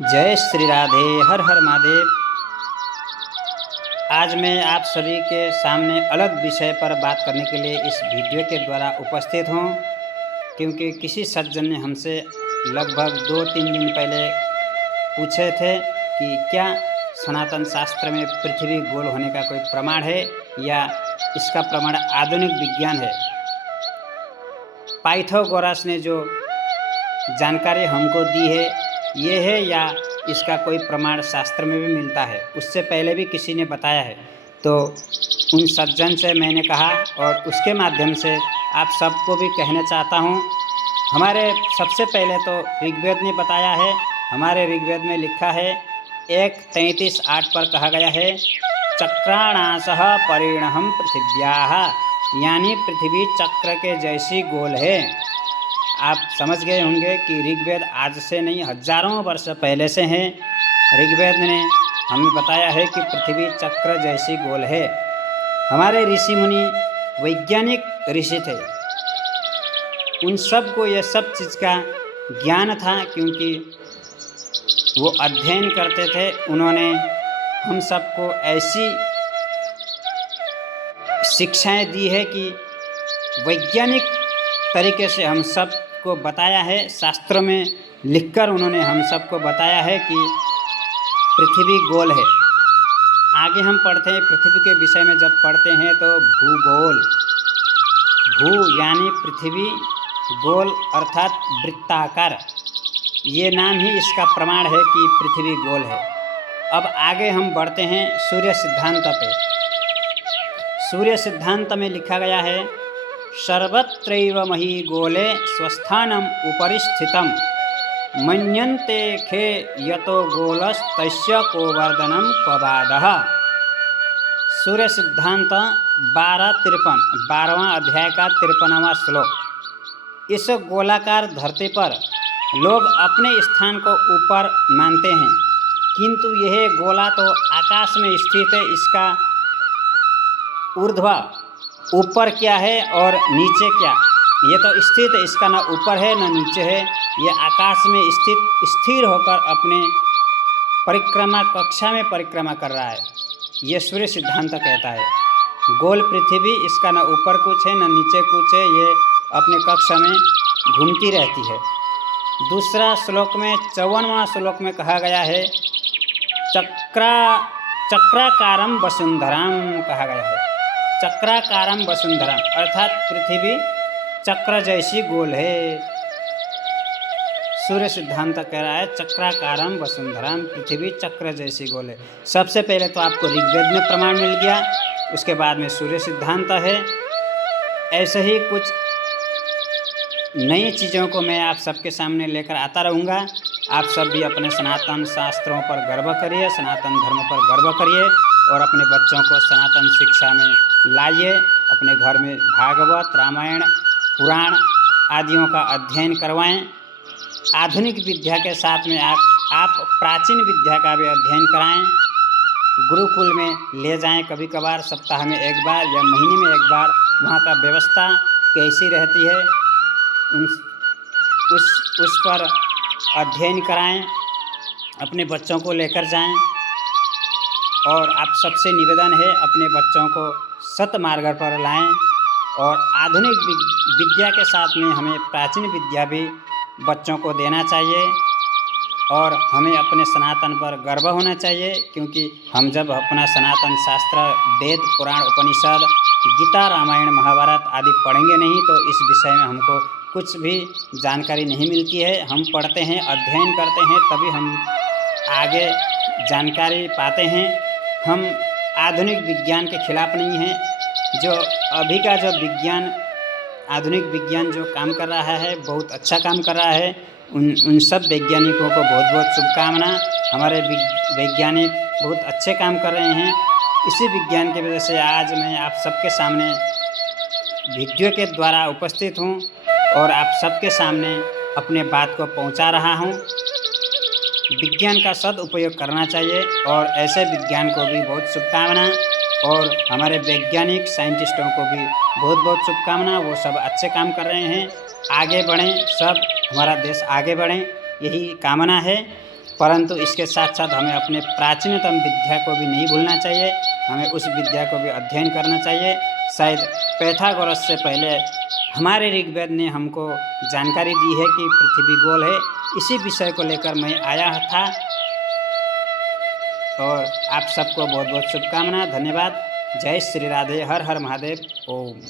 जय श्री राधे। हर हर महादेव। आज मैं आप सभी के सामने अलग विषय पर बात करने के लिए इस वीडियो के द्वारा उपस्थित हूँ, क्योंकि किसी सज्जन ने हमसे लगभग 2-3 दिन पहले पूछे थे कि क्या सनातन शास्त्र में पृथ्वी गोल होने का कोई प्रमाण है या इसका प्रमाण आधुनिक विज्ञान है। पाइथागोरस ने जो जानकारी हमको दी है ये है या इसका कोई प्रमाण शास्त्र में भी मिलता है, उससे पहले भी किसी ने बताया है। तो उन सज्जन से मैंने कहा और उसके माध्यम से आप सबको भी कहना चाहता हूँ। हमारे सबसे पहले तो ऋग्वेद ने बताया है। हमारे ऋग्वेद में लिखा है 1:33:8 पर कहा गया है चक्राणासह परिणहम पृथिव्याः, यानी पृथ्वी चक्र के जैसी गोल है। आप समझ गए होंगे कि ऋग्वेद आज से नहीं हजारों वर्ष पहले से हैं। ऋग्वेद ने हमें बताया है कि पृथ्वी चक्र जैसी गोल है। हमारे ऋषि मुनि वैज्ञानिक ऋषि थे, उन सब को यह सब चीज़ का ज्ञान था, क्योंकि वो अध्ययन करते थे। उन्होंने हम सबको ऐसी शिक्षाएं दी है कि वैज्ञानिक तरीके से हम सब को बताया है। शास्त्र में लिखकर उन्होंने हम सबको बताया है कि पृथ्वी गोल है। आगे हम पढ़ते हैं पृथ्वी के विषय में। जब पढ़ते हैं तो भूगोल, भू यानी पृथ्वी, गोल अर्थात वृत्ताकार, ये नाम ही इसका प्रमाण है कि पृथ्वी गोल है। अब आगे हम बढ़ते हैं सूर्य सिद्धांत पे। सूर्य सिद्धांत में लिखा गया है सर्वत्रैव मही गोले स्वस्थानम उपरि स्थितम मन्यन्ते खे यतो गोलस्तस्य को वर्धनम क्वबादः। सूर्य सिद्धांत 12वां अध्याय का 53वां श्लोक। इस गोलाकार धरती पर लोग अपने स्थान को ऊपर मानते हैं, किंतु यह गोला तो आकाश में स्थित है। इसका ऊर्ध्व ऊपर क्या है और नीचे क्या, ये तो स्थित है। इसका ना ऊपर है ना नीचे है। ये आकाश में स्थिर होकर अपने परिक्रमा कक्षा में परिक्रमा कर रहा है। ये सूर्य सिद्धांत कहता है गोल पृथ्वी, इसका ना ऊपर कुछ है ना नीचे कुछ है, ये अपने कक्षा में घूमती रहती है। दूसरा श्लोक में 54वां श्लोक में कहा गया है चक्राकारम वसुंधराम कहा गया है। चक्राकारम वसुंधराम अर्थात पृथ्वी चक्र जैसी गोल है। सूर्य सिद्धांत कह रहा है चक्राकारम वसुंधराम, पृथ्वी चक्र जैसी गोल है। सबसे पहले तो आपको ऋग्वेद में प्रमाण मिल गया, उसके बाद में सूर्य सिद्धांत है। ऐसे ही कुछ नई चीज़ों को मैं आप सबके सामने लेकर आता रहूँगा। आप सब भी अपने सनातन शास्त्रों पर गर्व करिए, सनातन धर्म पर गर्व करिए और अपने बच्चों को सनातन शिक्षा में लाइए। अपने घर में भागवत, रामायण, पुराण आदियों का अध्ययन करवाएं। आधुनिक विद्या के साथ में आप प्राचीन विद्या का भी अध्ययन कराएं। गुरुकुल में ले जाएं कभी कभार, सप्ताह में एक बार या महीने में एक बार। वहाँ का व्यवस्था कैसी रहती है उस पर अध्ययन कराएं, अपने बच्चों को लेकर जाएं। और आप सबसे निवेदन है अपने बच्चों को सतमार्ग पर लाएं। और आधुनिक विद्या के साथ में हमें प्राचीन विद्या भी बच्चों को देना चाहिए। और हमें अपने सनातन पर गर्व होना चाहिए, क्योंकि हम जब अपना सनातन शास्त्र वेद, पुराण, उपनिषद, गीता, रामायण, महाभारत आदि पढ़ेंगे नहीं तो इस विषय में हमको कुछ भी जानकारी नहीं मिलती है। हम पढ़ते हैं, अध्ययन करते हैं, तभी हम आगे जानकारी पाते हैं। हम आधुनिक विज्ञान के खिलाफ नहीं हैं। जो अभी का जो विज्ञान, आधुनिक विज्ञान जो काम कर रहा है, बहुत अच्छा काम कर रहा है। उन सब वैज्ञानिकों को बहुत बहुत शुभकामना। हमारे वैज्ञानिक बहुत अच्छे काम कर रहे हैं। इसी विज्ञान की वजह से आज मैं आप सबके सामने वीडियो के द्वारा उपस्थित हूँ और आप सबके सामने अपने बात को पहुँचा रहा हूँ। विज्ञान का सदुपयोग करना चाहिए और ऐसे विज्ञान को भी बहुत शुभकामना। और हमारे वैज्ञानिक साइंटिस्टों को भी बहुत बहुत शुभकामना। वो सब अच्छे काम कर रहे हैं, आगे बढ़ें, सब हमारा देश आगे बढ़ें, यही कामना है। परंतु इसके साथ साथ हमें अपने प्राचीनतम विद्या को भी नहीं भूलना चाहिए। हमें उस विद्या को भी अध्ययन करना चाहिए। शायद पैथागोरस से पहले हमारे ऋग्वेद ने हमको जानकारी दी है कि पृथ्वी गोल है। इसी विषय को लेकर मैं आया था और आप सबको बहुत बहुत शुभकामना। धन्यवाद। जय श्री राधे। हर हर महादेव। ओम।